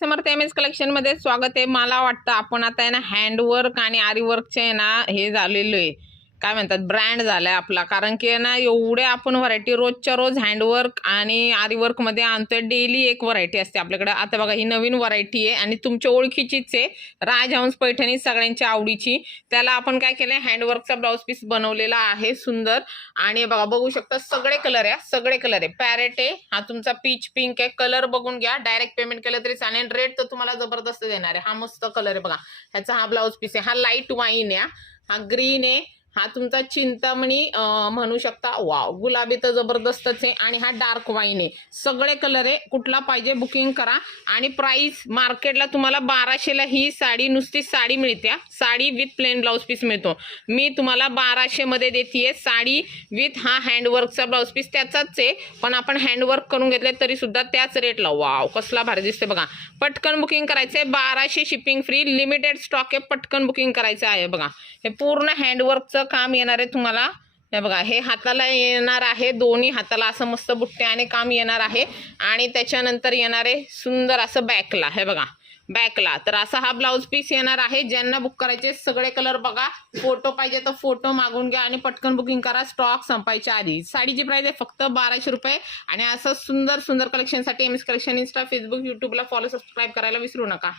समर्थ M S collection मध्ये स्वागत आहे। मला वाटतं आपण आता आहे ना हँडवर्क आणि आरीवर्कचे आहे ना हे झालेलो आहे, काय म्हणतात, ब्रँड झालाय आपला। कारण की ना एवढे आपण व्हरायटी रोजच्या रोज हँडवर्क आणि आरीवर्क मध्ये आणतोय। डेली एक व्हरायटी असते आपल्याकडे। आता बघा ही नवीन व्हरायटी आहे आणि तुमच्या ओळखीचीच आहे, राजहंस पैठणी, सगळ्यांच्या आवडीची। त्याला आपण काय केलंय, हँडवर्कचा ब्लाउज पीस बनवलेला आहे सुंदर। आणि बघा बघू शकता सगळे कलर आहे, सगळे कलर आहे। पॅरेट आहे, हा तुमचा पीच पिंक आहे। कलर बघून घ्या, डायरेक्ट पेमेंट केलं तरी चालेल। रेट तर तुम्हाला जबरदस्त देणार आहे। हा मस्त कलर आहे बघा, ह्याचा हा ब्लाउज पीस आहे। हा लाईट वाईन आहे, हा ग्रीन आहे, हा तुमचा चिंतामणी म्हणू शकता। वाव, गुलाबी तर जबरदस्तच आहे। आणि हा डार्क वाईन आहे। सगळे कलर आहे, कुठला पाहिजे बुकिंग करा। आणि प्राइस मार्केटला तुम्हाला 1200 ला ही साडी, नुसती साडी मिळते, sari with plain blouse piece मिळतो। मी तुम्हाला 1200 मध्ये देतीये साडी विथ हा हँडवर्कचा ब्लाउज पीस, त्याचाच आहे पण आपण हँडवर्क करून घेतले तरी सुद्धा त्याच रेटला। वाव, कसला भारी दिसते बघा। पटकन बुकिंग करायचंय, 1200 शिपिंग फ्री, लिमिटेड स्टॉक आहे, पटकन बुकिंग करायचं आहे। बघा हे पूर्ण हँडवर्कचं काम येणार आहे तुम्हाला। हे बघा, हे हाताला येणार आहे, दोन्ही हाताला असं मस्त बुट्ट्याने काम येणार आहे। आणि त्याच्यानंतर येणार आहे सुंदर असं बॅकला, हे बघा बॅकला तर असा हा ब्लाउज पीस येणार आहे। ज्यांना बुक करायचे सगळे कलर बघा, फोटो पाहिजे तर फोटो मागून घ्या आणि पटकन बुकिंग करा, स्टॉक संपायच्या आधी। साडीची प्राइस आहे फक्त 1200 रुपये। आणि असं सुंदर सुंदर कलेक्शनसाठी M S collection Insta, Facebook, युट्यूबला फॉलो, सबस्क्राईब करायला विसरू नका।